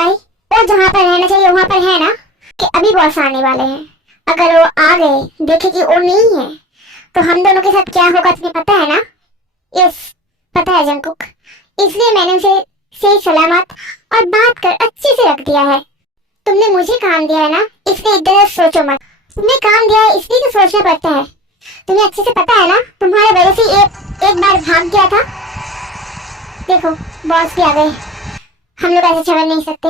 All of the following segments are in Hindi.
काई, वो जहाँ पर रहना चाहिए वहां पर है ना? कि अभी बॉस आने वाले हैं, अगर वो आ गए देखे कि वो नहीं है तो हम दोनों के साथ क्या होगा तुम्हें पता है ना? यस, पता है जंकुक। इसलिए मैंने उसे सही सलामत और बात कर अच्छे से रख दिया है। तुमने मुझे काम दिया है ना, इसलिए इधर सोचो मत। तुमने काम दिया है इसलिए तो सोचना पड़ता है। तुम्हें अच्छे से पता है ना, तुम्हारे वजह से एक बार भाग गया था। देखो बॉस भी आ गए, हम लोग ऐसे झगड़ नहीं सकते।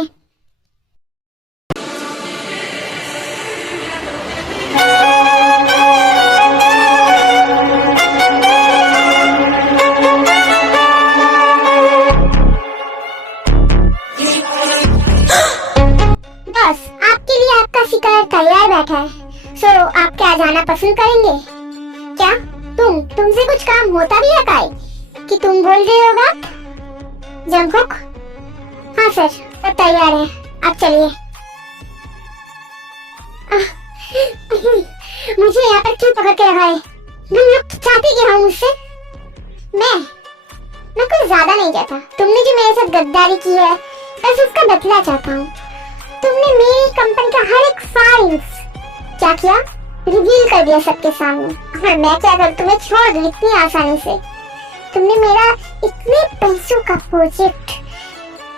बस आपके लिए आपका शिकार तैयार बैठा है। सो आप क्या जाना पसंद करेंगे? क्या तुमसे कुछ काम होता भी है काई कि तुम बोल रहे हो बात? जंकुक, हाँ सर, सब तैयार है, आप चलिए। मुझे यहाँ पर क्यों पकड़ के रखा है? तुम लोग चाहते क्या हो मुझसे? मैं कुछ ज्यादा नहीं चाहता। तुमने जो मेरे साथ गद्दारी की है बस उसका बदला चाहता हूँ। तुमने मेरी कंपनी का हर एक फाइल्स क्या किया, रिवील कर दिया सबके सामने। और मैं क्या करूँ, तुम्हें छोड़ दूँ इतनी आसानी से? तुमने मेरा इतने पैसों का प्रोजेक्ट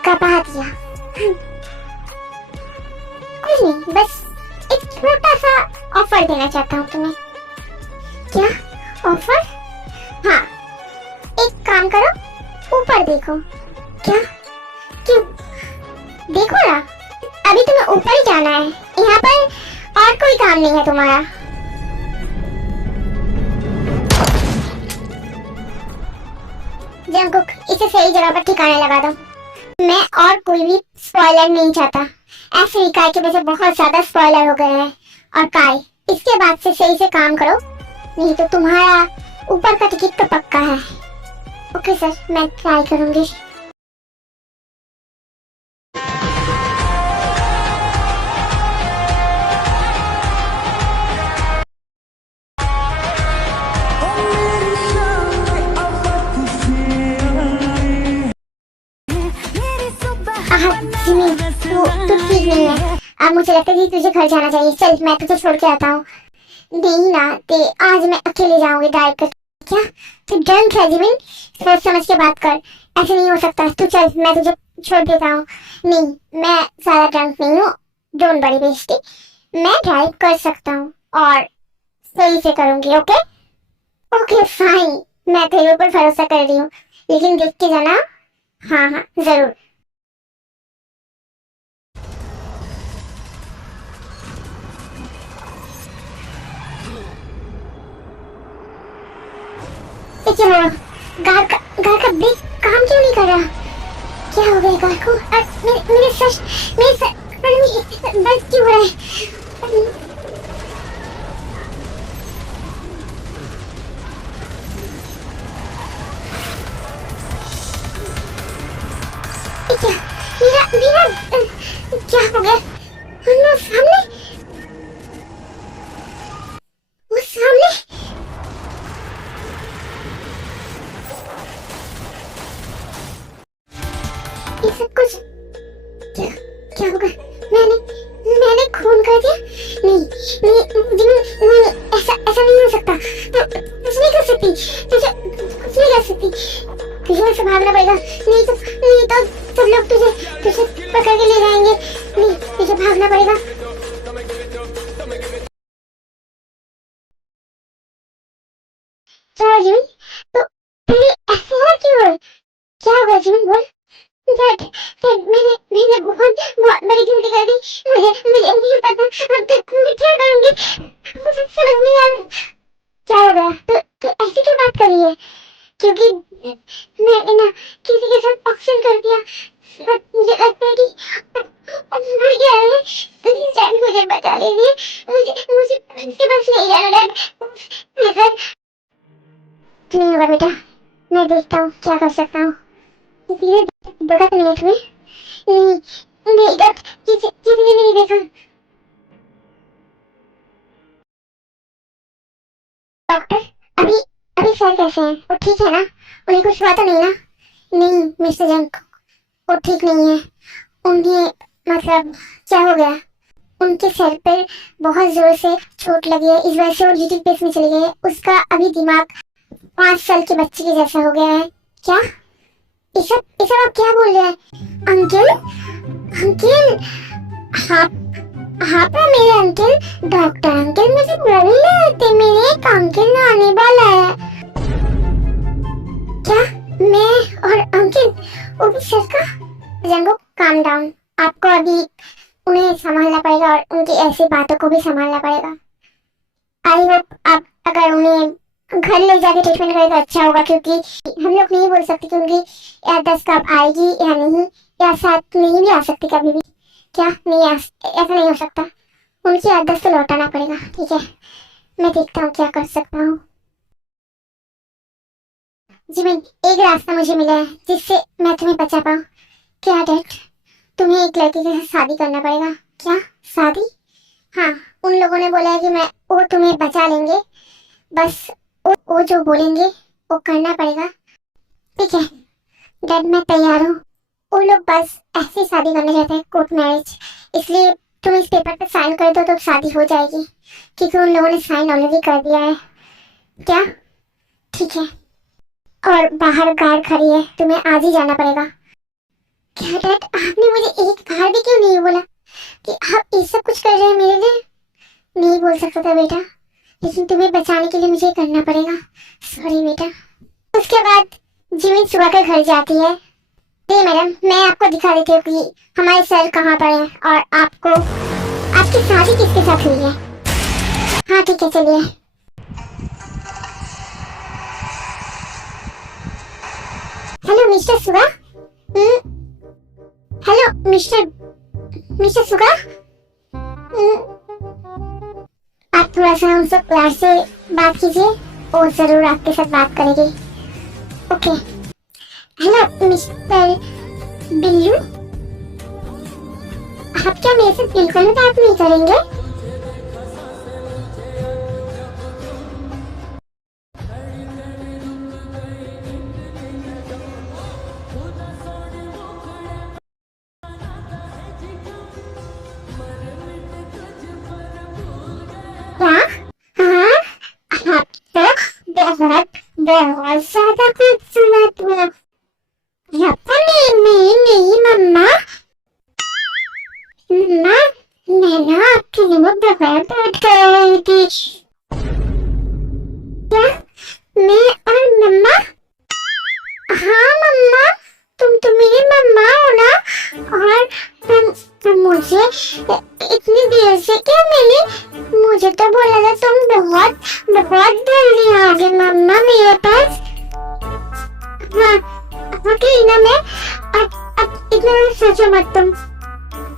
कबा दिया। कुछ नहीं, बस एक छोटा सा ऑफर देना चाहता हूँ तुम्हें। क्या ऑफर? हाँ, एक काम करो, ऊपर देखो। क्या? क्यों? देखो ना, अभी तुम्हें ऊपर ही जाना है। यहाँ पर और कोई काम नहीं है तुम्हारा। जंकुक, इसे सही जगह पर ठिकाने लगा दो। मैं और कोई भी स्पॉइलर नहीं चाहता। ऐसे ही काय की वजह से बहुत ज्यादा स्पॉइलर हो गए हैं। और काय, इसके बाद से सही से काम करो, नहीं तो तुम्हारा ऊपर का टिकट तो पक्का है। ओके सर, मैं ट्राई करूंगी। जिमी, तू ठीक नहीं है। अब मुझे लगता है कि तुझे घर जाना चाहिए। चल, मैं तुझे छोड़ के आता हूँ। नहीं ना, ते आज मैं अकेले जाऊंगी ड्राइव कर। क्या तू ड्रंक है जिमिन? सोच समझ के बात कर, ऐसे नहीं हो सकता। तू चल, मैं तुझे छोड़ देता हूँ। नहीं, मैं ज्यादा ड्रंक नहीं हूँ। डोंट बड़ी बेइज्जती, मैं ड्राइव कर सकता हूँ और सही से करूंगी। ओके ओके फाइन, मैं तेरे ऊपर भरोसा कर रही हूँ, लेकिन देख के जाना। हाँ हाँ जरूर। क्या हुआ? गार का ब्रेक काम क्यों नहीं कर रहा? क्या हो गया गार को? मेरे सर में दर्द क्यों हो रहा है? क्या मेरा मेरा क्या हो गया? वो सामने, वो सामने। ये सब कुछ क्या क्या होगा? मैंने मैंने खून कर दिया? नहीं नहीं जिमी, नहीं, ऐसा ऐसा नहीं हो सकता। तो कुछ नहीं कर सकती, तुझे कुछ नहीं कर सकती। तुझे ऐसे भागना पड़ेगा, नहीं तो सब लोग तुझे तुझे पकड़ के ले जाएंगे। नहीं, तुझे भागना पड़ेगा। चलो जिमी, तो तेरी ऐसे है क्यों? क्या होगा जिमी, बोल। डैड, मैंने बहुत बड़ी गलती कर दी। मुझे नहीं पता अब तक मैं क्या करूंगी, मुझे समझ नहीं आ रहा। क्या हो गया? तो ऐसी क्यों बात करी है? क्योंकि मैंने ना किसी के साथ ऑक्शन कर दिया और मुझे लगता है कि अब मर गया है। प्लीज डैड, मुझे बचा लीजिए। मुझे मुझे इसके पास नहीं जाना डैड, प्लीज। नहीं होगा बेटा, मैं देखता हूँ क्या कर सकता हूँ। धीरे धीरे 2 मिनट में। नहीं देखा, किसी ने नहीं देखा। डॉक्टर, अभी अभी सर कैसे हैं? वो ठीक है ना? उन्हें कुछ हुआ तो नहीं ना? नहीं मिस्टर जंक, वो ठीक नहीं है। उन्हें मतलब क्या हो गया, उनके सर पर बहुत जोर से चोट लगी है, इस वजह से वो लिटिल प्लेस में चले गए। उसका अभी दिमाग 5 साल के बच्चे के जैसा हो गया है। क्या ये सब आप क्या बोल रहे हैं अंकल? अंकल आप आप ना मेरे अंकल, डॉक्टर अंकल मुझे बोल रहे थे मेरे एक अंकल आने वाला है। क्या मैं और अंकल, वो भी सर का? जंगो काम डाउन, आपको अभी उन्हें संभालना पड़ेगा और उनकी ऐसी बातों को भी संभालना पड़ेगा। आई होप आप अगर उन्हें घर ले जाके ट्रीटमेंट करें तो अच्छा होगा, क्योंकि हम लोग नहीं बोल सकते कि उनकी याददाश्त कब आएगी या नहीं, या साथ नहीं भी आ सकती कभी भी। क्या नहीं ऐसा नहीं हो सकता, उनकी याददाश्त तो लौटाना पड़ेगा। ठीक है, मैं देखता हूँ क्या कर सकता हूँ। जिमिन, एक रास्ता मुझे मिला है जिससे मैं तुम्हें बचा पाऊँ। क्या डैड? तुम्हें एक लड़के के साथ शादी करना पड़ेगा। क्या शादी? हाँ, उन लोगों ने बोला है कि मैं वो तुम्हें बचा लेंगे, बस वो जो बोलेंगे वो करना पड़ेगा। ठीक है डैड, मैं तैयार हूँ। वो लोग बस ऐसे शादी करना चाहते हैं, कोर्ट मैरिज, इसलिए तुम इस पेपर पे साइन कर दो तो शादी हो जाएगी, क्योंकि उन लोगों ने साइन ऑलरेडी कर दिया है। क्या? ठीक है, और बाहर गार्ड खड़ी है, तुम्हें आज ही जाना पड़ेगा। क्या डैड, आपने मुझे एक बार भी क्यों नहीं बोला कि आप ये सब कुछ कर रहे हैं मेरे लिए? नहीं बोल सकता था बेटा, लेकिन तुम्हें बचाने के लिए मुझे करना पड़ेगा। सॉरी बेटा। उसके बाद जिमिन सुबह के घर जाती है। जी मैडम, मैं आपको दिखा देती हूँ कि हमारे सर कहाँ पर हैं और आपको आपकी शादी किसके साथ हुई है। हाँ ठीक है, चलिए। हेलो मिस्टर सुगा। हेलो मिस्टर सुगा। आप थोड़ा सा हमसे प्यार से बात कीजिए, वो जरूर आपके साथ बात करेगी। ओके। हेलो मिस्टर बिल्लू, आप क्या मेरे से बिल्कुल भी बात नहीं करेंगे? क्या? हाँ, आप तो बहुत बहुत ज्यादा खूबसूरत हो। नहीं मम्मा, मम्मा मैं ना आपके लिए बहुत वेट कर रही थी। क्या? मैं और मम्मा? हाँ मम्मा, तुम तो मेरी मम्मा हो ना। और तुम मुझे इतनी देर से क्या मिली? मुझे तो बोला था तुम बहुत बहुत जल्दी आओगे मम्मा मेरे पास। हाँ ओके ना, मैं अब इतना सोचो मत तुम।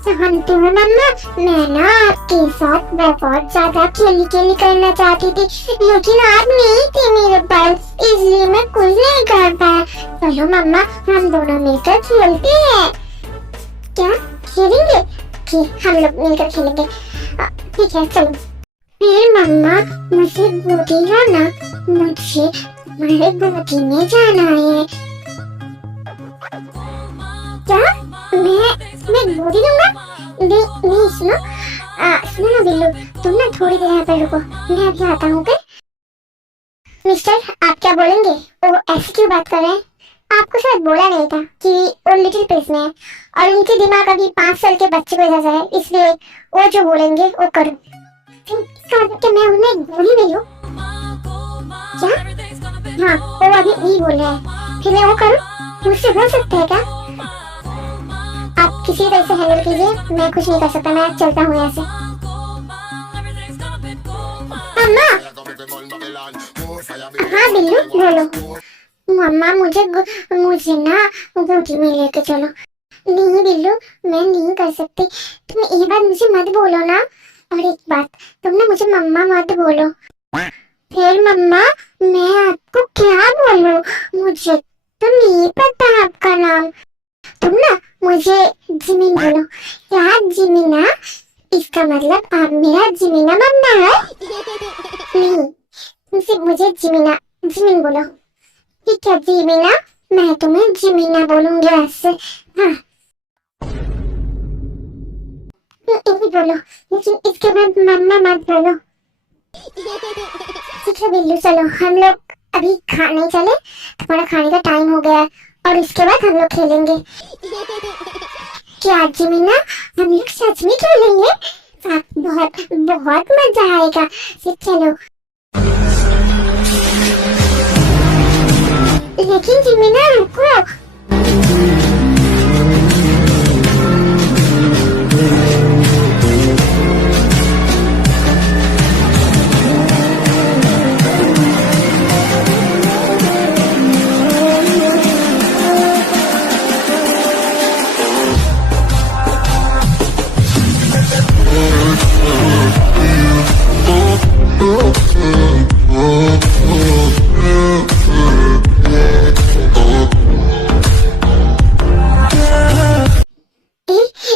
जानती हो मम्मा, मैं ना आपके साथ बहुत ज्यादा खेली करना चाहती थी, लेकिन आप नहीं थी मेरे पास, इसलिए मैं कुछ नहीं कर पाया। चलो मम्मा, हम दोनों मिलकर खेलते हैं। क्या खेलेंगे? ठीक, हम लोग मिलकर खेलेंगे। ठीक है चलो। फिर मम्मा मुझे गोदी लाना, मुझे तुम्हारे गोदी में जाना है। क्या? मैं गोदी लूंगा? नहीं सुनो, सुनो ना बिल्लू, तुम ना थोड़ी देर यहाँ पे रुको, मैं अभी आता हूँ। ओके मिस्टर, आप क्या बोलेंगे? वो ऐसे क्यों बात कर रहे हैं? आपको शायद बोला नहीं था कि वो लिटिल प्लेस में है और उनके दिमाग अभी 5 साल के बच्चे को जैसा है, इसलिए वो जो बोलेंगे वो करो। क्या मैं उन्हें गोली नहीं लूं? क्या? हाँ, वो अभी नहीं बोल रहे हैं, फिर मैं वो करूं? मुझसे हो सकता है क्या? आप किसी तरह से हैंडल कीजिए, मैं कुछ नहीं कर सकता, मैं चलता हूँ यहाँ से। मम्मा। हाँ बिल्लू बोलो। मम्मा मुझे ना गोदी में लेके चलो। नहीं बिल्लू, मैं नहीं कर सकती, तुम ये बात मुझे मत बोलो ना। और एक बात, तुम ना मुझे मम्मा मत बोलो। फिर मम्मा मैं आपको क्या बोलूं? मुझे तो नहीं पता आपका नाम। तुम ना मुझे जिमिन बोलो। क्या जिमिना? इसका मतलब आप मेरा जिमिना मम्मा है? नहीं, मुझे जिमिन बोलो। ठीक है जिमिना, मैं तुम्हें जिमिना बोलूंगी आज से। हाँ यही बोलो, लेकिन इसके बाद मम्मा मत बोलो। ठीक है बिल्लू, चलो हम लोग अभी खाने चले, तुम्हारा खाने का टाइम हो गया है, और उसके बाद हम लोग खेलेंगे। क्या जिमीना, हम लोग सच में खेलेंगे? बहुत बहुत मजा आएगा। फिर चलो। लेकिन जिमीना रुको।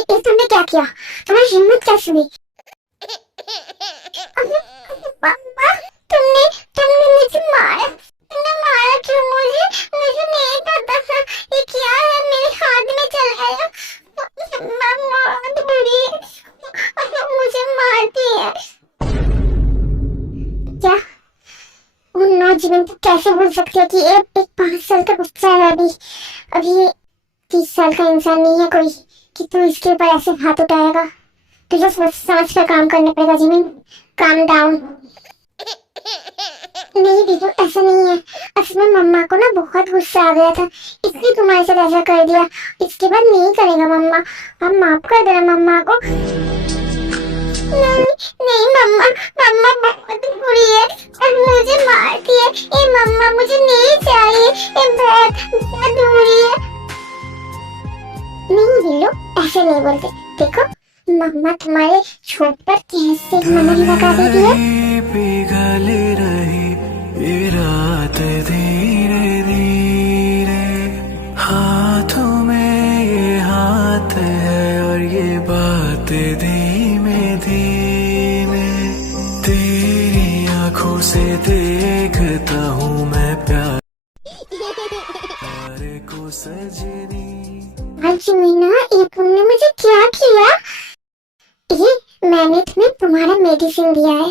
ये तुमने क्या किया? तुम्हारी हिम्मत कैसे हुई? पापा, तुमने तुमने मुझे मारा। तुमने मारा क्यों मुझे? मुझे नहीं पता था ये क्या है मेरे हाथ में चला है। मम्मा बहुत बुरी है, मुझे मारती है। क्या उन नौजवान को कैसे बोल सकते हैं कि एक 5 साल का बच्चा है? अभी अभी 30 साल का इंसान नहीं है कोई कि तू इसके ऊपर ऐसे हाथ उठाएगा। तुझे समझ कर काम करना पड़ेगा जिमिन। Calm down. नहीं दीदू, ऐसा नहीं है। असल में मम्मा को ना बहुत गुस्सा आ गया था, इसलिए तुम्हारे साथ ऐसा कर दिया। इसके बाद नहीं करेगा मम्मा। हम माफ कर देना मम्मा को। नहीं नहीं मम्मा, मम्मा बहुत बुरी है और मुझे मारती है। ये मम्मा मुझे नहीं चाहिए, ये बहुत बहुत बुरी है। नहीं बिल्लू, ऐसे नहीं बोलते। देखो मम्मा तुम्हारे छोट पर कैसे नमक लगा देती है। पिघल रही ये रात धीरे धीरे, हाथों में ये हाथ है और ये बात धीमे धीमे। तेरी आंखों से देखता हूँ मैं प्यार को सजनी। मीना, ये तुमने मुझे क्या किया? ये मैंने तुम्हें तुम्हारा मेडिसिन दिया है।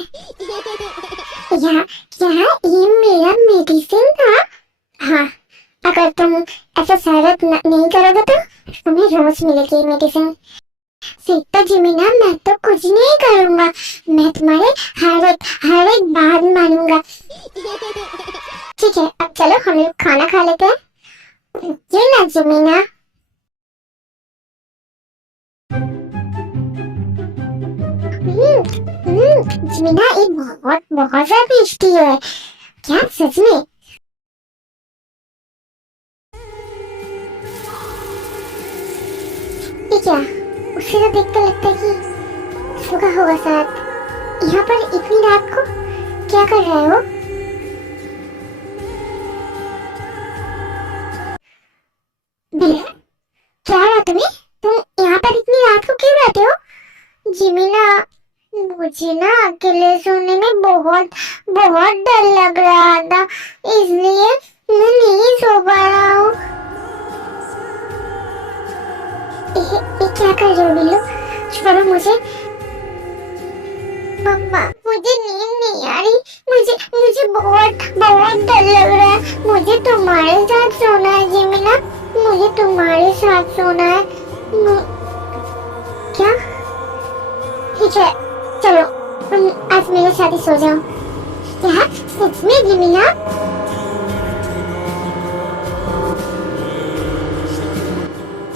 या क्या ये मेरा मेडिसिन था? हाँ, अगर तुम ऐसा शरारत नहीं करोगे तो तुम्हें रोज मिलेगी मेडिसिन। फिर तो जिमीना मैं तो कुछ नहीं करूँगा, मैं तुम्हारे हर एक बात मानूंगा। ठीक है, अब चलो हम लोग खाना खा लेते हैं। ये ना जिमीना। जिमीना ये बहुत बहुत ज्यादा टेस्टी है। क्या सच में? ये क्या? उससे तो देख कर लगता है कि सुबह होगा शायद। यहाँ पर इतनी रात को क्या कर रहे हो? क्या हुआ तुम्हें? तुम यहाँ पर इतनी रात को क्यों रहते हो? जिमीना, मुझे ना अकेले सोने में बहुत बहुत डर लग रहा था, इसलिए मैं नहीं सो पा रहा हूँ। ये क्या कर रहे हो बिल्लू? छोड़ो मुझे। मम्मा, मुझे नींद नहीं आ रही। मुझे मुझे बहुत बहुत डर लग रहा है। मुझे तुम्हारे साथ सोना है जिमीना, मुझे तुम्हारे साथ सोना है। क्या? ठीक है, चलो तुम आज मेरे साथ ही सो जाओ। क्या सच में जिमीना?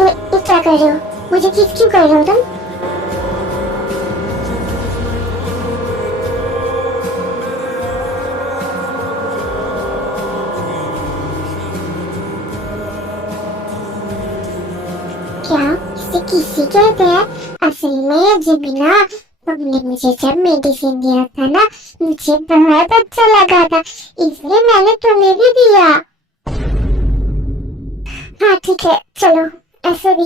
ये क्या कर रहे हो? मुझे किस क्यों कर रहे हो तुम? क्या इसे किसी कहते हैं? असल में जिमीना, तुमने मुझे जब मेडिसिन दिया था ना, मुझे बहुत अच्छा लगा था, इसलिए मैंने तुम्हें भी दिया। हाँ ठीक है, चलो। ऐसे भी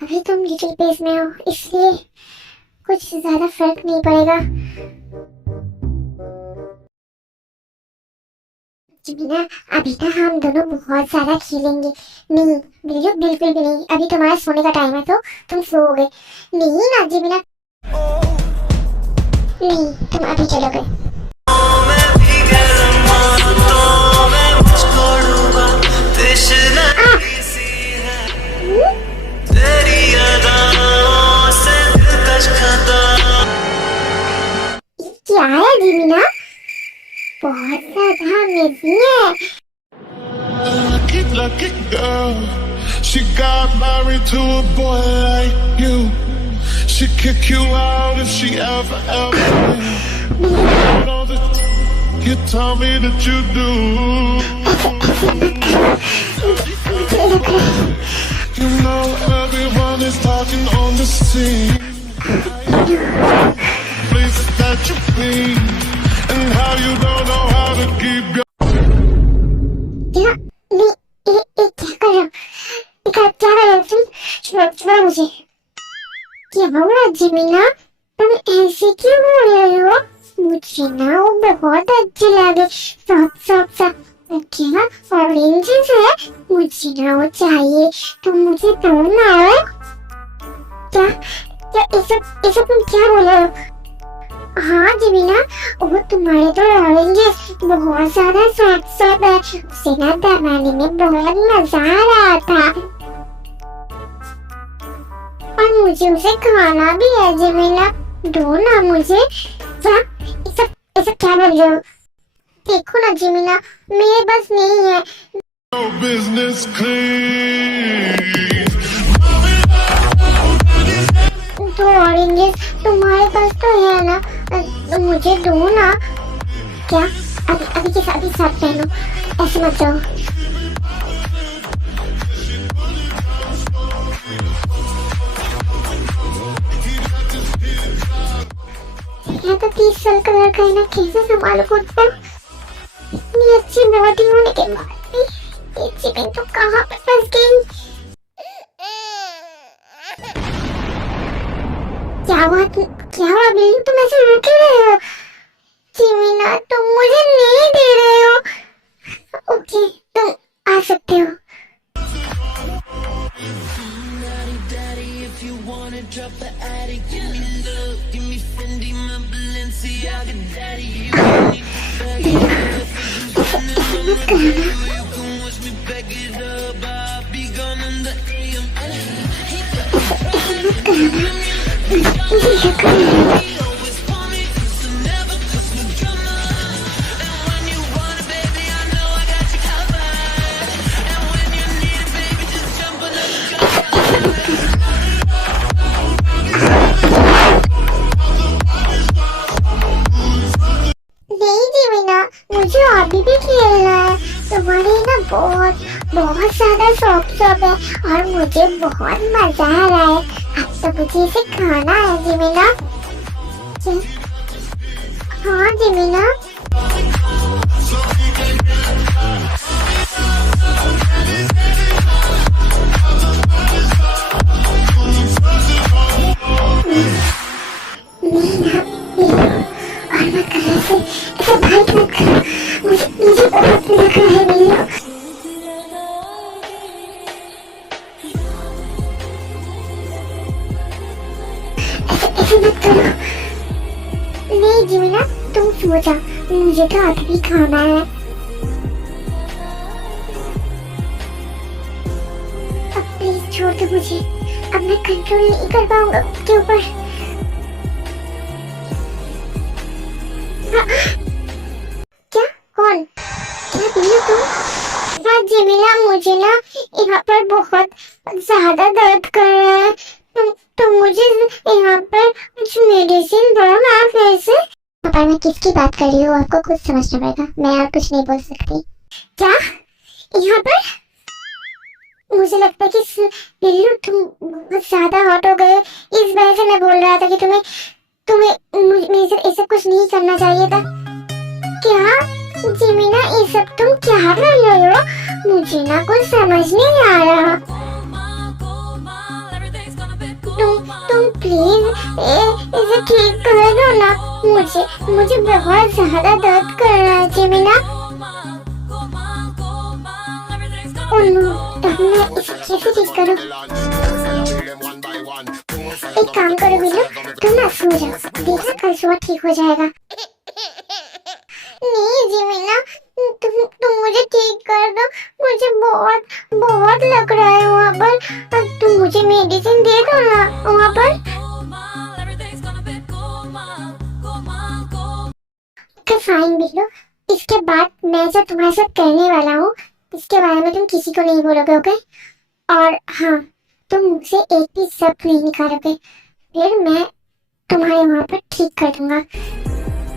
अभी तुम लिटिल बेस में हो, इसलिए कुछ ज्यादा फर्क नहीं पड़ेगा। जीमिना अभी ना हम दोनों बहुत ज्यादा खेलेंगे। नहीं बिल्कुल बिल्कुल भी नहीं, अभी तुम्हारा सोने का टाइम है तो तुम सोओगे। नहीं ना जीमिना, नहीं तुम अभी चलो गए। क्या है जीमिना, बहुत ज्यादा अमेजिंग है। Lucky girl, she got married to a boy like you. She'd kick you out if she ever know that you tell me that you do. You know everyone is talking on the scene. Please that you clean and how you don't know how to keep your छोड़ा मुझे। क्या हुआ जीमिना, तुम ऐसे क्यों हो रहे हो? मुझे ना वो बहुत अच्छे लगे, सॉफ्ट सॉफ्ट सा। क्या ऑरेंजेस है? मुझे ना वो चाहिए, तुम मुझे दो ना। क्या क्या ये सब तुम क्या बोल रहे हो? हाँ जीमिना, वो तुम्हारे तो ऑरेंजेस बहुत ज्यादा सॉफ्ट सॉफ्ट है, उसे ना दबाने में बहुत मजा आ रहा था। और मुझे उसे खाना भी है जीमिना, दो ना मुझे। क्या ये सब क्या बोल रहे हो? देखो ना जीमिना, मेरे पास नहीं है। business clean. दो ऑरेंजेस तुम्हारे पास तो है ना, तो मुझे दो ना। क्या अभी के साथ पहनो, ऐसे मत जाओ। मैं तो 30 साल का लड़का है ना, कैसे संभालो खुद को। इतनी अच्छी बॉडी होने के बाद भी ये चिकन तो कहाँ पे फंस गई। क्या हुआ बिल्लू, तुम ऐसे रो क्यों रहे हो? जीमिना तुम मुझे नहीं दे रहे हो। ओके तुम आ सकते हो। मुझे अभी भी खेलना है। तुम्हारी ना बहुत ज्यादा सॉफ्ट है और मुझे बहुत मजा आ रहा है। अब तो मुझे इसे खाना है जीमिना। हाँ जीमिना, मुझे बहुत लग रहा है बिल्लू। ऐसे मत करो। नहीं जीमिना तुम सो जाओ, मुझे तो अभी भी खाना है। अब प्लीज छोड़ दो मुझे, अब मैं कंट्रोल नहीं कर पाऊंगा उसके ऊपर। क्या कौन? क्या बिल्लू तुम? हाँ जीमिना, मुझे ना यहाँ पर बहुत ज्यादा दर्द कर रहा है। तुम मुझे यहाँ पर कुछ मेडिसिन दो ना फिर से। पापा मैं किसकी बात कर रही हूँ आपको कुछ समझना पड़ेगा, मैं और कुछ नहीं बोल सकती। क्या यहाँ पर? मुझे लगता है कि बिल्लू तुम बहुत ज्यादा हॉट हो गए, इस वजह से मैं बोल रहा था कि तुम्हें मेरे से ऐसा कुछ नहीं करना चाहिए था। क्या जीमिना ये सब तुम क्या कर रहे हो? मुझे ना कुछ समझ नहीं आ रहा। तुम प्लीज इसे ठीक कर दो ना, मुझे बहुत ज्यादा दर्द कर रहा है जीमिना। ओह नो, अब मैं इसे कैसे ठीक करूं? एक काम करो बिल्लू, तुम ना सो जाओ, देखना कल सुबह ठीक हो जाएगा। नहीं जिमीना, तुम मुझे ठीक कर दो, मुझे बहुत बहुत लग रहा है वहाँ पर। तुम मुझे मेडिसिन दे दो ना वहाँ पर। ओके फाइन बिल्लू, इसके बाद मैं जो तुम्हारे साथ करने वाला हूँ इसके बारे में तुम किसी को नहीं बोलोगे, ओके? और हाँ, तुम मुझसे एक भी शब्द नहीं निकालोगे, फिर मैं तुम्हारे वहाँ पर ठीक कर दूंगा।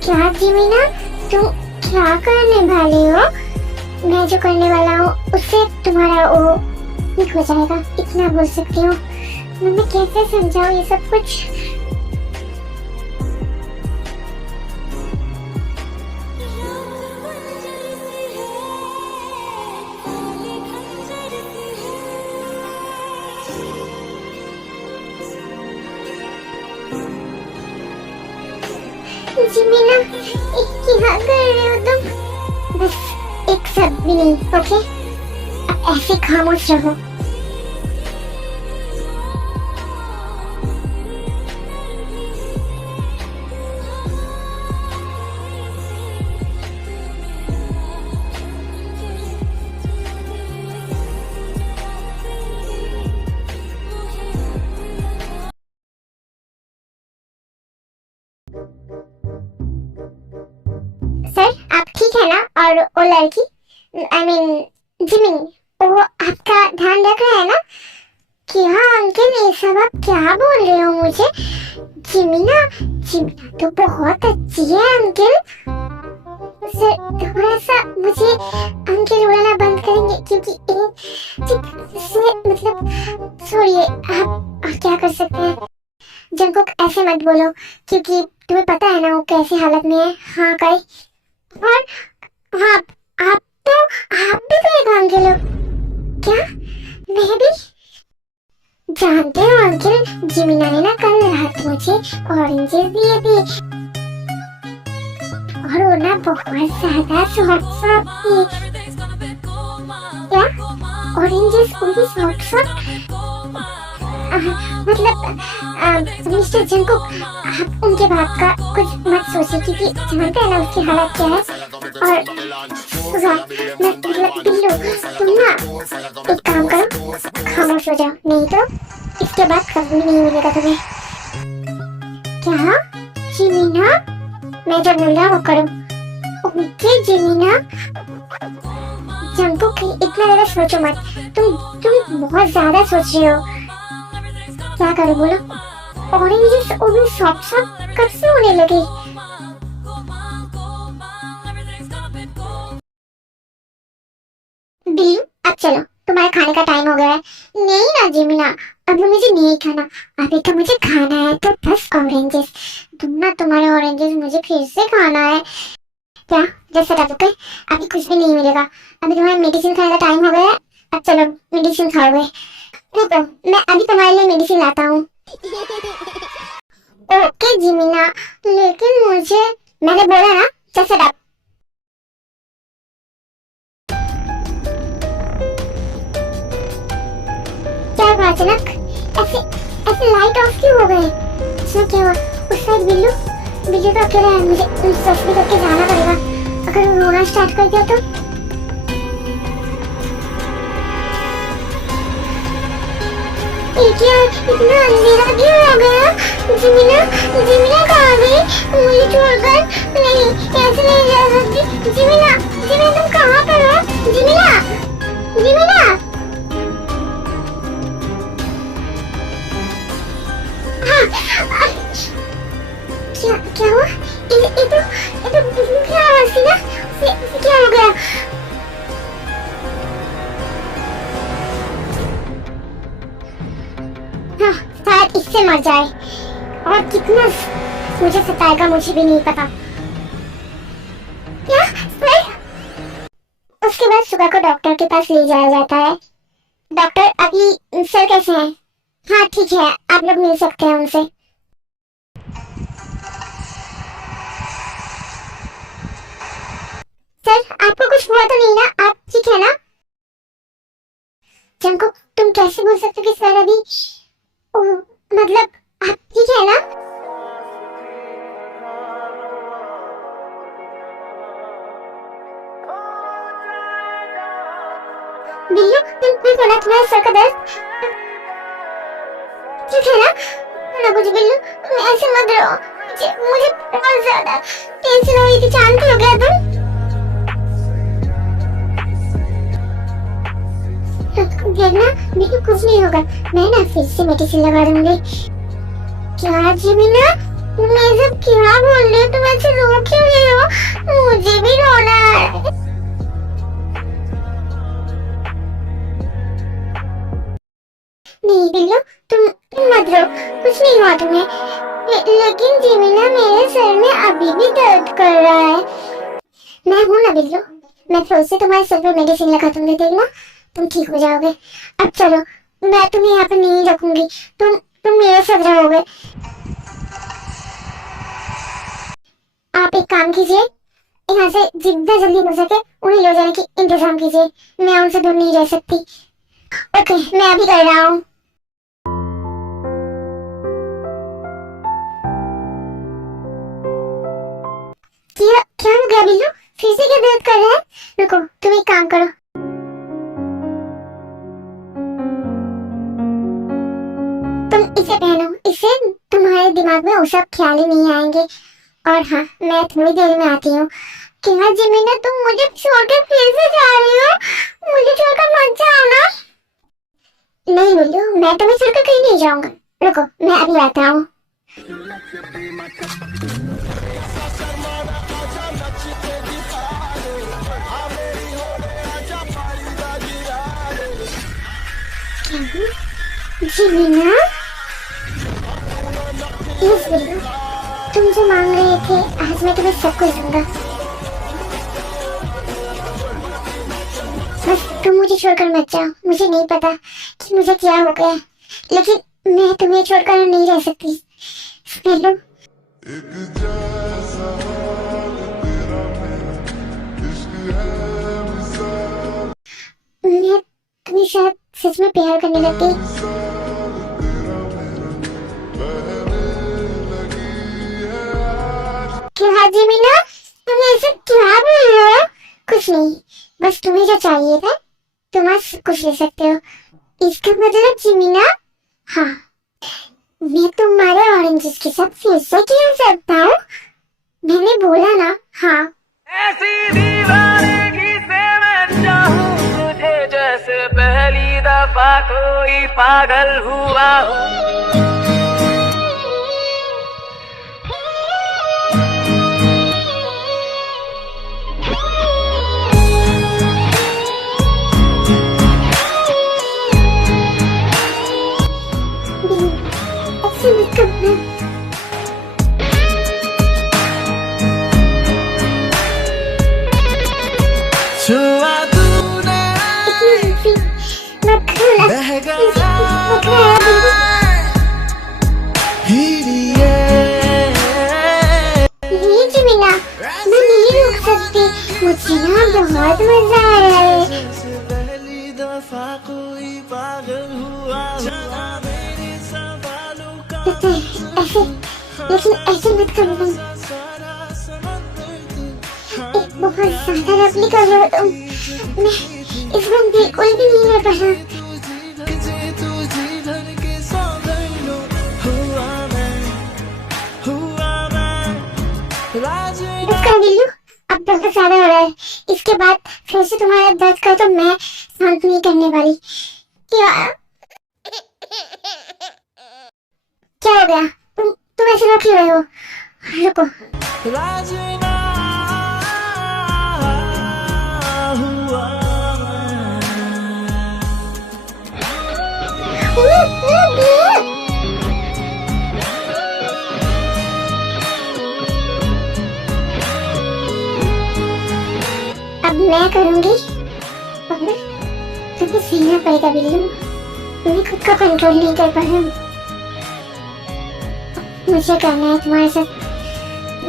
क्या जिमीना, तुम क्या करने वाले हो? मैं जो करने वाला हूँ उससे तुम्हारा वो ठीक हो जाएगा, इतना बोल सकती हूँ। मैं कैसे समझाऊँ ये सब कुछ? जिमीना, क्या कर रहे हो तुम? बस एक शब्द भी नहीं, ओके? अब ऐसे खामोश रहो। सर आप ठीक है ना? और वो लड़की, आई मीन जिमिन, वो आपका ध्यान रख रहा है ना? क्या अंकल, ये सब आप क्या बोल रहे हो मुझे? जिमिना, जिमिना तो बहुत अच्छी है अंकल। सर थोड़ा सा मुझे अंकल बुलाना बंद करेंगे, क्योंकि मतलब सॉरी, आप क्या कर सकते हैं? जंकुक ऐसे मत बोलो, क्योंकि तुम्हें पता है ना वो कैसी हालत में है। हाँ कई, और आप भी एक अंकल हो क्या? मैं भी? जानते हो अंकल, जिमिना ने ना कल रात मुझे ऑरेंजेस दिए थे, और वो ना बहुत ज्यादा सॉफ्ट थी। क्या ऑरेंजेस पूरी सॉफ्ट? मतलब मिस्टर जंकुक, आप उनके बात का कुछ मत सोचिए, क्योंकि जानते हैं ना उसकी हालत क्या है। और बिल्लू, तुम ना एक काम करो, खामोश हो जाओ, नहीं तो इसके बाद कभी नहीं मिलेगा तुम्हें। क्या जिमीना, मैं जो बोल रहा वो करो, ओके जिमीना? जंकुक इतना ज्यादा सोचो मत, तुम बहुत ज्यादा सोच रहे हो। क्या करो बोलो? ऑरेंजेस वो भी सॉफ्ट कब से होने लगे? बिल्लू अब चलो, तुम्हारे खाने का टाइम हो गया है। नहीं ना जिमिना, अभी मुझे नहीं खाना, अभी तो मुझे खाना है तो 10 ऑरेंजेस। तुम्हारे ऑरेंजेस मुझे फिर से खाना है क्या? जैसे ओके, अभी कुछ भी नहीं मिलेगा, अभी तुम्हारा मेडिसिन खाने का टाइम हो गया है। अब चलो मेडिसिन खाओगे। रुको, मैं अभी तुम्हारे लिए मेडिसिन लाता हूँ। ओके जिमिना, लेकिन मैंने बोला ना, जैसे क्या हुआ अचानक? ऐसे लाइट ऑफ क्यों हो गए? इसमें क्या हुआ? उस साइड बिल्लू तो अकेला है, मुझे सस्ती करके जाना पड़ेगा। अगर वो रोना स्टार्ट कर दिया तो? क्या इतना अंधेरा क्यों हो गया? जिमिना कहाँ गई? मुझे छोड़कर नहीं, ऐसे नहीं जा सकती। जिमिना तुम कहाँ पर हो? जिमिना हाँ, क्या हुआ? ये तो क्या आवाज़ थी ना? क्या हो गया? हाँ, शायद इससे मर जाए, और कितना मुझे सताएगा मुझे भी नहीं पता। क्या सर? उसके बाद सुबह को डॉक्टर के पास ले जाया जाता है। डॉक्टर अभी सर कैसे हैं? हाँ ठीक है, आप लोग मिल सकते हैं उनसे। सर आपको कुछ हुआ तो नहीं ना? आप ठीक है ना? जंको तुम कैसे बोल सकते हो कि सर अभी मतलब आप ठीक है ना? बिल्लू तुम बोला तुम्हारा सर का दर्द ठीक है ना? ना कुछ बिल्लू ऐसे मत रहो, मुझे बहुत ज्यादा टेंशन हो रही थी। शांत हो गया तुम देखना, बिल्कुल कुछ नहीं होगा। मैं ना फिर से मेडिसिन लगा दूंगी। क्या जिमिना तुम ये सब क्या बोल रहे हो? तुम ऐसे रो क्यों रहे हो? मुझे भी रोना है। नहीं बिल्लू तुम मत रो, कुछ नहीं हुआ तुम्हें। लेकिन जिमिना मेरे सर में अभी भी दर्द कर रहा है। मैं हूं ना बिल्लू, मैं फिर से तुम्हारे सर पे मेडिसिन लगा दूंगी, देखना तुम ठीक हो जाओगे। अब चलो, मैं तुम्हें यहाँ पे नहीं रखूंगी, तुम मेरे साथ रहोगे। आप एक काम कीजिए, यहाँ से जितना जल्दी हो सके उन्हें ले जाने की इंतजाम कीजिए। मैं उनसे दूर नहीं रह सकती। ओके मैं अभी कर रहा हूँ। क्या हो गया बिल्लू? फिर से क्या दर्द कर रहा है? रुको तुम एक काम करो, तुम इसे पहनो, इससे तुम्हारे दिमाग में वो सब ख्याल ही नहीं आएंगे। और हाँ मैं थोड़ी देर में आती हूँ। क्या जिमिना तुम मुझे छोड़कर फिर से जा रही हो? मुझे छोड़कर मत जाओ ना। नहीं बिल्लू मैं तुम्हें छोड़कर कहीं नहीं जाऊंगा। रुको मैं अभी आता हूँ। जिमिना यस बिल्लू, तुम जो मांग रहे थे आज मैं तुम्हें सब कुछ दूंगा। बस तुम मुझे छोड़कर मत जाओ। मुझे नहीं पता कि मुझे क्या हो गया, लेकिन मैं तुम्हें छोड़कर नहीं रह सकती बिल्लू। मैं तुम्हें शायद सच में प्यार करने लग गई। क्या जिमिना तुम ऐसे क्या बोल रहे हो? कुछ नहीं, बस तुम्हें जो चाहिए था तुम आज कुछ ले सकते हो। इसका मतलब जिमिना, हाँ मैं तुम्हारे ऑरेंजेस के साथ फिर से खेल सकता हूँ। मैंने बोला ना हाँ। ऐसी दीवानगी से मैं चाहूं तुझे जैसे पहली दफा कोई पागल हुआ हो। ऐसे मत करना। छुआ तूने मत खाना, बह मत खाया बिल्लू। नहीं जिमिना मैं नहीं रुक सकती, मुझे ना बहुत मजा आ रहा है। पहली दफा कोई पागल हुआ मेरे सवालों का ऐसे लेकिन ऐसे मत करना। बहुत ज्यादा रफली कर रहे हो तुम। मैं इस बार बिल्कुल भी नहीं रह पाया। बस कर बिल्लू, अब दर्द ज्यादा हो रहा है। इसके बाद फिर से तुम्हारा दर्द का तो मैं शांत नहीं करने वाली। क्या क्या हो गया? तुम ऐसे रोक रहे हो? रुको अब मैं करूंगी और तुम्हें सहना पड़ेगा बिल्लू। मैं खुद का कंट्रोल नहीं कर पा रहा हूँ। मुझे करना है तुम्हारे साथ,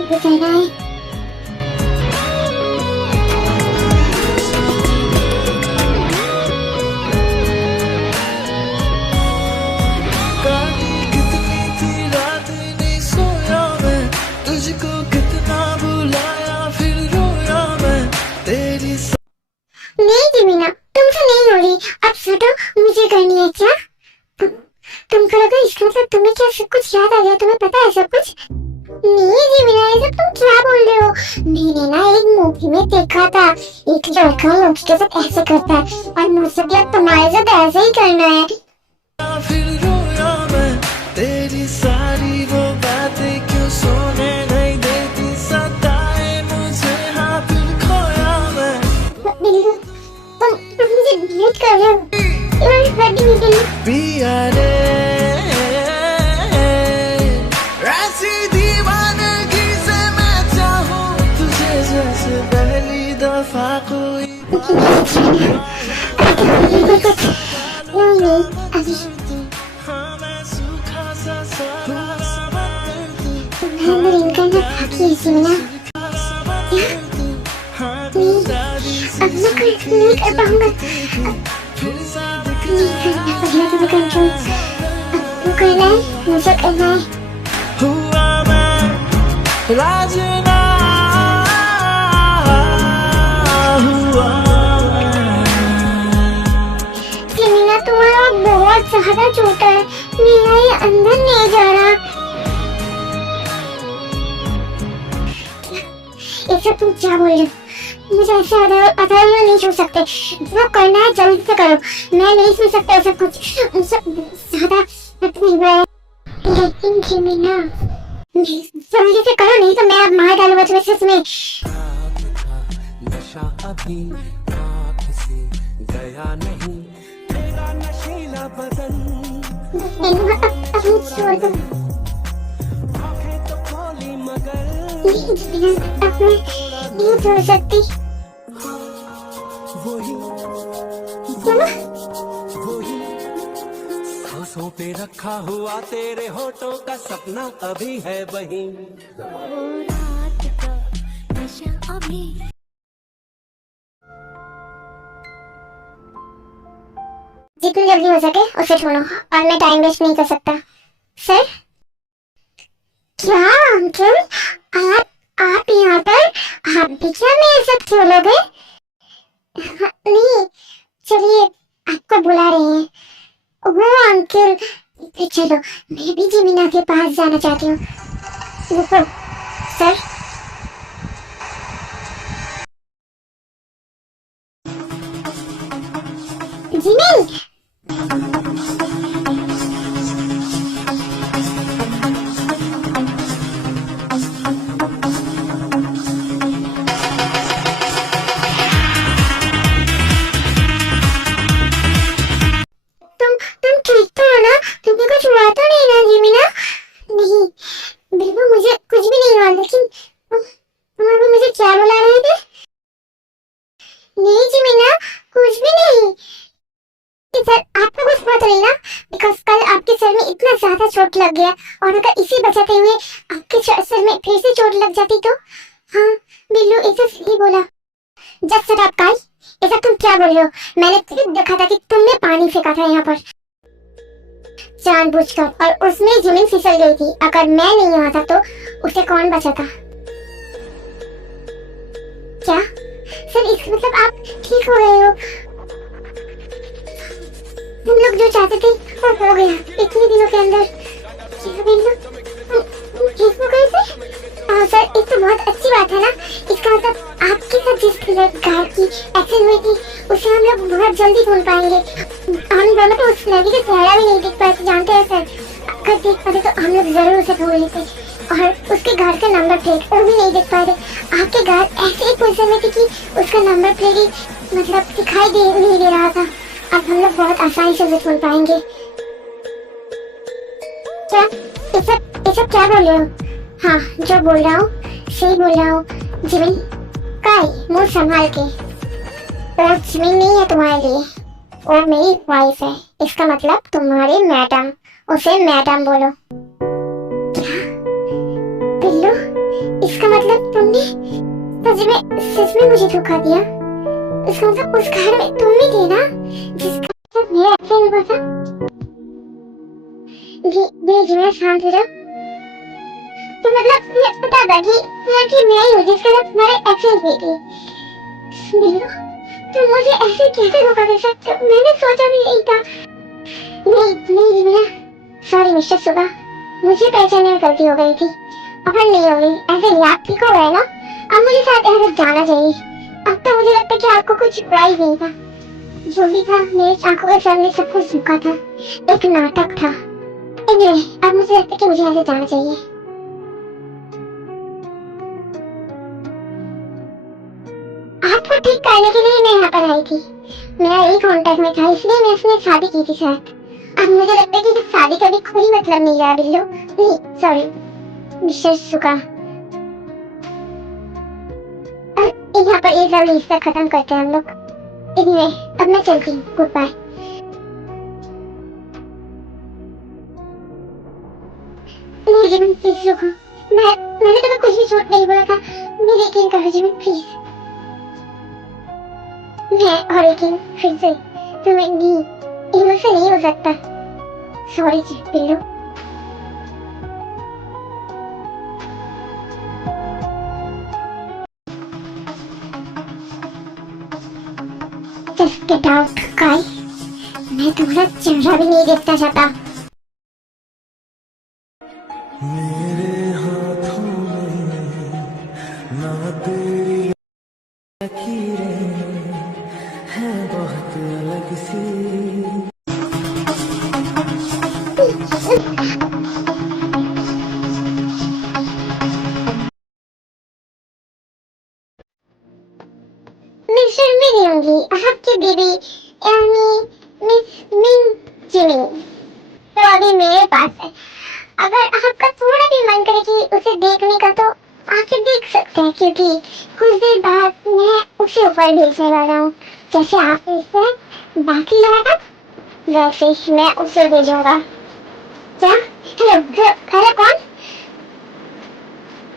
बिताना है। मुझे करनी है क्या? तुम करोगे इसका मतलब तुम्हें क्या सब कुछ याद आ गया? तुम्हें पता है सब कुछ? नहीं जी मीना, ये सब तुम क्या बोल रहे हो? मैंने ना एक मूवी में देखा था, एक लड़का लड़की के साथ ऐसे करता है और मुझसे क्या तुम्हारे साथ ऐसे ही करना है। फिर रोया मैं, तेरी सारी वो बातें क्यों सोने नहीं देती, सताए मुझे हाँ फिर खोया मैं। बिल्लू, तुम मुझे डिलीट कर रहे हो। You're hurting me, Billu. पिया रे ऐसी दीवानगी से मैं चाहूँ तुझे जैसे पहली दफा कोई। नहीं, अभी हाँ मैं सूखा सा सारा तुम्हें ड्रिंक करना बाकी है सीना। अब मैं कुछ नहीं कर पाऊंगा। नहीं करना पड़ेगा तुम्हें कंट्रोल। अब तो करना है, मुझे करना है। हुआ मैं राजना हुआ सीना तुम्हारा बहुत ज्यादा छोटा है, मेरा ये अंदर नहीं जा रहा। ये सब तुम क्या बोल रहे हो? मुझे ऐसे आधार नहीं छोड़ सकते। जो करना है जल्दी से करो, मैं नहीं सुन सकता ऐसा कुछ। ज्यादा लेकिन जिमिना जल्दी से करो, नहीं तो मैं अब मार डालूंगा तुम्हें सच में। नशा अभी आँख से गया नहीं, तेरा नशीला बदन अब छोड़ दो। आँखें तो खोली मगर नहीं जिमिना, अब मैं नहीं छोड़ सकती। वही चलो वही सांसों पे रखा हुआ तेरे होठों का सपना अभी है वही। रात का नशा अभी। जितनी जल्दी हो सके उसे छोड़ो, और मैं टाइम वेस्ट नहीं कर सकता। सर क्या अंकल, आप यहाँ पर? आप भी क्या मेरे साथ खेलोगे? नहीं चलिए, आपको बुला रहे हैं वो अंकल। चलो मैं भी जिमिना के पास जाना चाहती हूँ। रुको सर। जिमिन, तुम ठीक तो हो ना? तुम्हें कुछ हुआ तो नहीं ना जिमिना? नहीं बिल्कुल, मुझे कुछ भी नहीं हुआ। लेकिन तुम अभी मुझे क्या बुला रहे थे? नहीं जिमिना, कुछ भी नहीं। सर आपको कुछ हुआ तो नहीं ना? बिकॉज कल आपके सर में इतना ज्यादा चोट लग गया, और अगर इसी बचाते हुए आपके सर में फिर से चोट लग जाती तो। हाँ बिल्लू एकदम सही बोला। जस्ट शट अप गाइस, ऐसा तुम क्या बोल रहे हो? मैंने क्लिप देखा था कि तुमने पानी फेंका था यहाँ पर जानबूझकर, और उसमें जिमिन फिसल गई थी। अगर मैं नहीं आता तो उसे कौन बचाता? क्या सर, इसका मतलब आप ठीक हो गए हो? हम लोग जो चाहते थे वो हो गया इतने दिनों के अंदर। क्या बिल्लू, तुम ठीक हो गए थे? सर एक तो बहुत अच्छी बात है ना। इसका मतलब आपके साथ जिस गाय की एक्सीडेंट हुई थी उसे हम लोग बहुत जल्दी ढूंढ पाएंगे। हम दोनों तो उस लड़की का चेहरा भी नहीं देख पाए थे, जानते हैं सर। अगर देख पाते तो हम लोग जरूर उसे ढूंढ लेते, और उसके घर का नंबर प्लेट वो भी नहीं देख पाए थे। आपके घर ऐसे एक पोजीशन में थी कि उसका नंबर प्लेट ही मतलब दिखाई नहीं दे रहा था। अब हम लोग बहुत आसानी से उसे ढूंढ पाएंगे। क्या ये सब क्या बोल रहे हो? हाँ जो बोल रहा हूँ सही बोल रहा हूँ। जिमिन काई, मुंह संभाल के। और जिमिन नहीं है तुम्हारे लिए, और मेरी वाइफ है। इसका मतलब तुम्हारी मैडम, उसे मैडम बोलो। क्या बिल्लू, इसका मतलब तुमने सच में मुझे धोखा दिया? इसका मतलब उस घर में तुम भी थे ना जिसका मतलब मेरा एक्सीडेंट हुआ था? जिमिन शांत हो जाओ। तो मतलब ये पता था कि मैं ही हूँ जिसके साथ तुम्हारे एक्सीडेंट हुई थी। बिल्लू तुम मुझे ऐसे कैसे धोखा दे सकते हो? मैंने सोचा भी नहीं था। नहीं मीना, सॉरी मिस्टर सुगा, मुझे पहचानने में गलती हो गई थी। अब नहीं होगी, ऐसे ही आप ठीक हो गए ना? अब मुझे साथ ऐसे जाना चाहिए। अब तो मुझे लगता है कि आपको कुछ बुरा ही नहीं था। जो भी था मेरे आंखों के सामने सब कुछ झुका था, एक नाटक था। Anyway, अब मुझे लगता है कि मुझे ऐसे जाना चाहिए। आपको ठीक करने के लिए मैं यहाँ पर आई थी। मेरा यही कॉन्टेक्ट में था, इसलिए मैं उसने शादी की थी शायद। अब मुझे लगता है कि शादी का भी कोई मतलब नहीं रहा बिल्लू। नहीं सॉरी मिस्टर सुगा, यहाँ पर ये सब रिश्ता खत्म करते हैं हम लोग। Anyway, अब मैं चलती हूँ, गुड बाय। नहीं जीवन प्लीज रुको, मैंने तुम्हें कुछ भी झूठ नहीं बोला था। मेरे यकीन करो जीवन प्लीज। मैं और यकीन फिर से तुम्हें नहीं, इनसे से नहीं हो सकता। सॉरी जी Billu. Just get out, Kai. मैं तुम्हारा चेहरा भी नहीं देखना चाहता। मेरे हाथों में ना तेरी लकीरें हैं बहुत अलग सी। मिस्टर मिनी होंगी आपकी बीवी, यानी मिस मिन जिमी, तो अभी मेरे पास है। अगर आपका थोड़ा भी मन करे कि उसे देखने का तो आके देख सकते हैं, क्योंकि कुछ देर बाद मैं उसे ऊपर भेजने वाला हूँ। जैसे आप इसे बाकी लोगों का, वैसे ही मैं उसे भेजूंगा। क्या? हेलो कौन?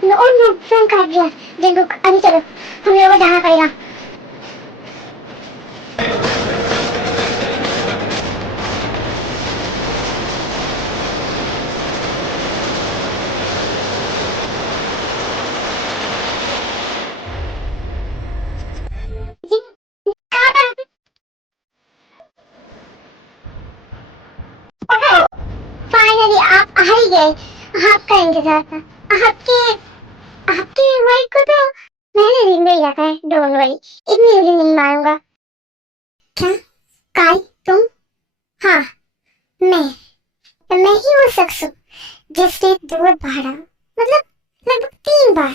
नो फोन काट दिया। देखो अभी चलो, हम लोगों को जाना पड़ेगा। फाइनली आप आ ही गए। आपका इंतजार था। आपके आपके वाइफ को तो मैंने रिंग नहीं रखा है, डोंट वरी, इतनी जल्दी नहीं मारूंगा। क्या? काई तुम? हाँ मैं ही वो शख्स हूँ जिसने 2 बार, मतलब लगभग 3 बार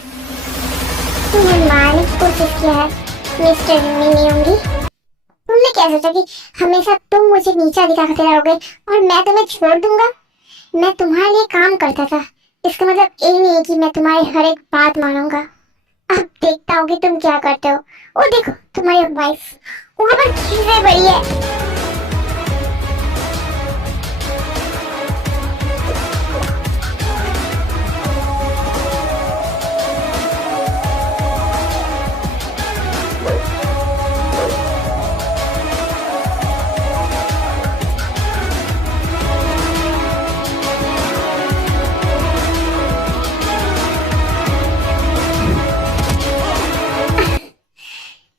तुम्हें मारने की कोशिश किया है मिस्टर मिनी होंगी। तुमने क्या सोचा कि हमेशा तुम मुझे नीचा दिखाते रहोगे और मैं तुम्हें छोड़ दूंगा? मैं तुम्हारे लिए काम करता था, इसका मतलब ये नहीं है कि मैं तुम्हारी हर एक बात मानूंगा। अब देखता हूँ कि तुम क्या करते हो। ओ देखो तुम्हारी वाइफ वहां पर किससे बड़ी है।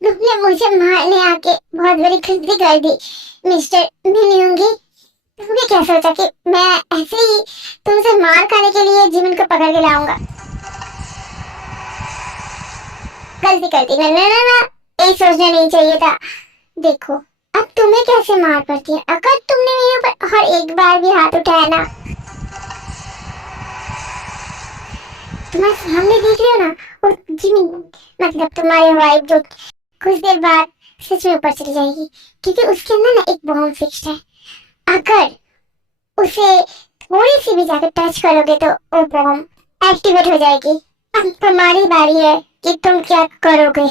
तुमने मुझे मारने आके बहुत बड़ी गलती कर दी मिस्टर मिनी होंगी। तुमने क्या सोचा कि मैं ऐसे ही तुमसे मार खाने के लिए जीवन को पकड़ के लाऊंगा? गलती कर दी मैंने ना, ये सोचना नहीं चाहिए था। देखो अब तुम्हें कैसे मार पड़ती है अगर तुमने मेरे ऊपर हर एक बार भी हाथ उठाया ना। तुम्हारे सामने देख रहे हो ना वो जिमी, मतलब तुम्हारी वाइफ जो कुछ देर बाद सच में ऊपर चली जाएगी, क्योंकि उसके अंदर ना एक बॉम्ब फिक्स्ड है। अगर उसे थोड़ी सी भी जाकर टच करोगे तो वो बॉम्ब एक्टिवेट हो जाएगी। अब तुम्हारी बारी है कि तुम क्या करोगे।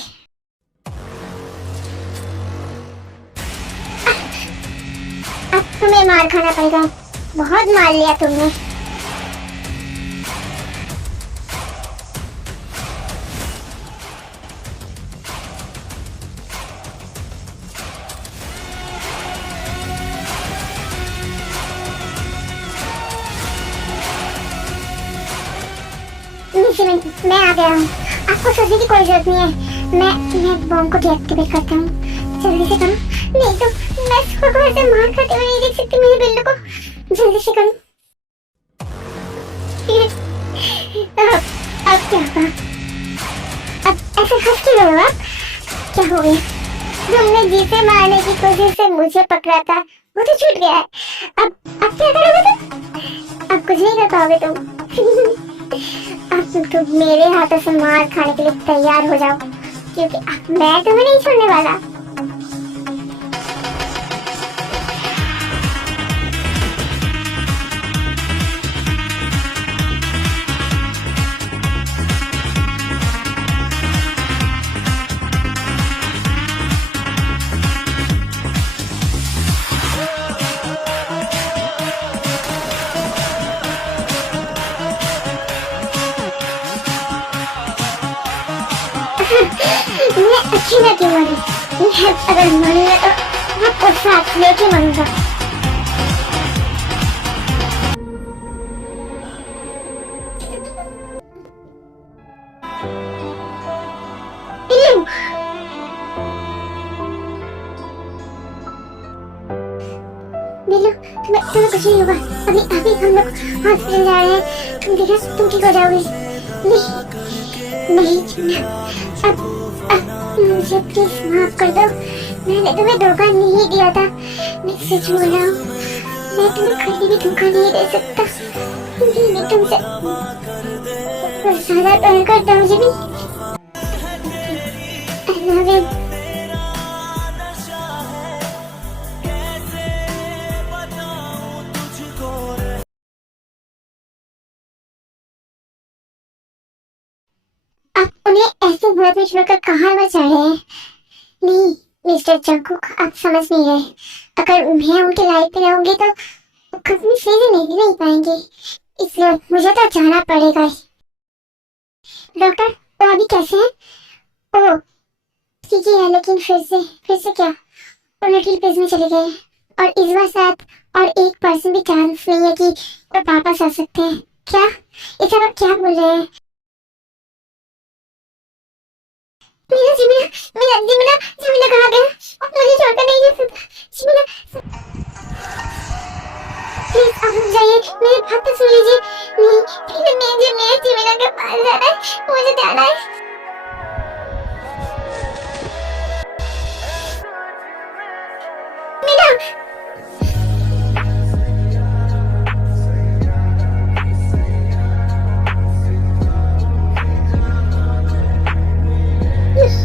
अब तुम्हें मार खाना पड़ेगा, बहुत मार लिया तुमने। मैं आ गया हूँ, आपको सोचने की कोई जरूरत नहीं है। मैं बॉम्ब को डीएक्टिवेट करता हूँ जल्दी से करो, नहीं तो मैं सुबह को ऐसे मार खाते हुए नहीं देख सकती मेरे बिल्लू को। जल्दी से करो। अब क्या होगा? अब ऐसे हंस क्यों रहे हो आप? क्या हो गया? तुमने जिसे मारने की कोशिश से मुझे पकड़ा था वो तो छूट गया है। अब क्या करोगे तुम? अब कुछ नहीं कर पाओगे तुम। अब तुम मेरे हाथों से मार खाने के लिए तैयार हो जाओ, क्योंकि अब मैं तुम्हें नहीं छोड़ने वाला। मैं अच्छी ना क्यों मरूं? मैं अगर मरूंगा तो आपको साथ लेके मरूंगा। बिल्लू, बिल्लू, तुम्हें कुछ नहीं होगा। अभी अभी हम लोग हॉस्पिटल जा रहे हैं। तुम देखा, तुम ठीक हो जाओगे। नहीं नहीं, अब मुझे प्लीज माफ कर दो। मैंने तुम्हें धोखा नहीं दिया था। मैं सच बोल रहा हूँ। मैं तुम्हें कभी भी धोखा नहीं दे सकता। मैं तुमसे ज्यादा प्यार करता हूँ जिमी। I love you। आप उन्हें ऐसे भूत में छोड़कर कहाँ मचा रहे हैं? नहीं मिस्टर जंकुक, आप समझ नहीं रहे। अगर मैं उनके लाइफ में रहूंगी तो वो कभी सीधे नहीं पाएंगे, इसलिए मुझे तो जाना पड़ेगा ही। डॉक्टर, वो अभी कैसे हैं? ओह ठीक ही है, लेकिन फिर से क्या? वो लिटिल प्लेस में चले गए और इस बार साथ और 1% भी चांस नहीं है कि वो वापस आ सकते हैं। क्या ये सब आप क्या बोल रहे हैं? जिमिना कहाँ गया? मुझे छोड़कर नहीं जा सकता। जिमिना प्लीज आप रुक जाइए, मेरी बात तो सुन लीजिए। नहीं प्लीज, मुझे जिमिना के पास जाना है, मुझे जाना है। मीना,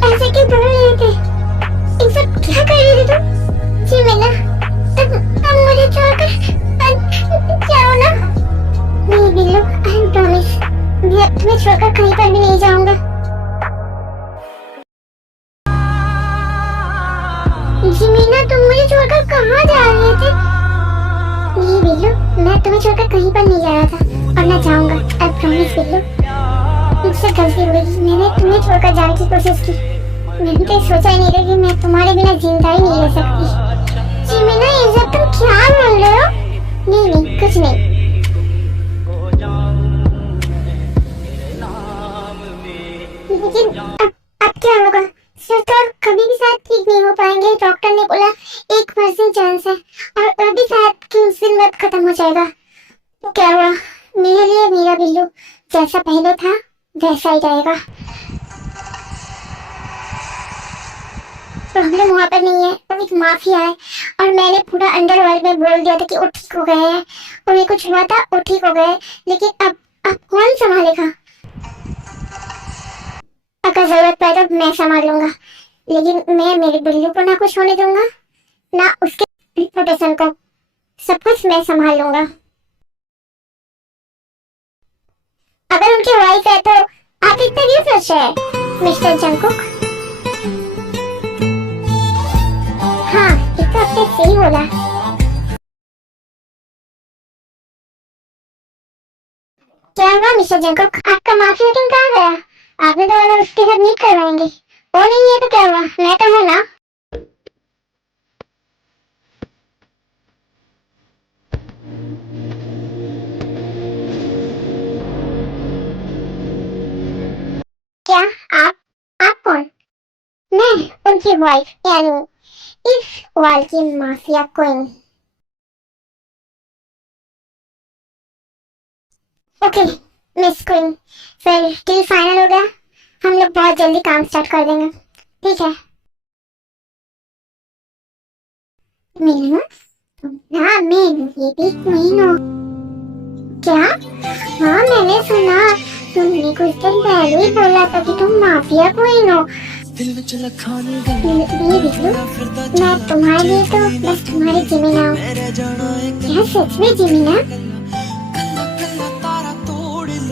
ऐसे क्यों पढ़ रहे थे? इन सब क्या कर रही थी तुम? जी मैना, अब मुझे छोड़कर जाओ ना। नहीं बिल्लू, आई प्रॉमिस, मैं तुम्हें छोड़कर कहीं पर भी नहीं जाऊंगा। जी मीना, तुम मुझे छोड़कर कहाँ जा रहे थे? नहीं बिल्लू, मैं तुम्हें छोड़कर कहीं पर नहीं जा रहा था और ना जाऊंगा। आई प्रॉमिस बिल्लू, मुझसे गलती हो गई। मैंने तुम्हें छोड़कर जाने की कोशिश की। मैंने तो सोचा ही नहीं था कि मैं तुम्हारे बिना जिंदा ही नहीं रह सकती। जी मीना, ये सब तुम क्या बोल रहे हो? नहीं कुछ नहीं। लेकिन अब क्या होगा? सिर्फ तो कभी भी साथ ठीक नहीं हो पाएंगे। डॉक्टर ने बोला 1% चांस है और अभी साथ की उस दिन वक्त खत्म हो जाएगा। तो क्या हुआ? मेरे लिए मेरा बिल्लू जैसा पहले था वैसा ही रहेगा। प्रॉब्लम वहाँ पर नहीं है, वो एक माफिया है और मैंने पूरा अंडरवर्ल्ड में बोल दिया था कि वो ठीक हो गए हैं। उन्हें कुछ हुआ था, वो ठीक हो गए, लेकिन अब कौन संभालेगा? अगर जरूरत पड़े तो मैं संभाल लूंगा, लेकिन मैं मेरे बिल्लू को ना कुछ होने दूंगा ना उसके रिपुटेशन को। सब कुछ मैं संभाल लूंगा। अगर उनकी वाइफ है तो आप इतना क्यों फ्रस्ट्रेट है मिस्टर जंकुक? हाँ, ये तो आपने सही बोला। क्या हुआ मिस्टर जंकुक? आपका माफिया टीम कहाँ गया? आपने तो वाला उसके साथ मीट करवाएंगे। वो नहीं है तो क्या हुआ? मैं तो हूँ ना। क्या? आप कौन? मैं उनकी वाइफ यानी इस वर्ल्ड की mafia queen. Okay miss queen, फिर डील फाइनल हो गया, हम लोग बहुत जल्दी काम स्टार्ट कर देंगे, ठीक है? मीनू, हाँ मैं ये भी क्वीन हूँ। क्या? हाँ मैंने सुना, तुमने कुछ दिन पहले ही बोला था कि तुम माफिया क्वीन हो। दिल में चला खाने का ये देख लो, मैं तुम्हारे लिए तो बस तुम्हारी जिमीना हूँ। मेरे जाना एक क्या सच में जिमीना?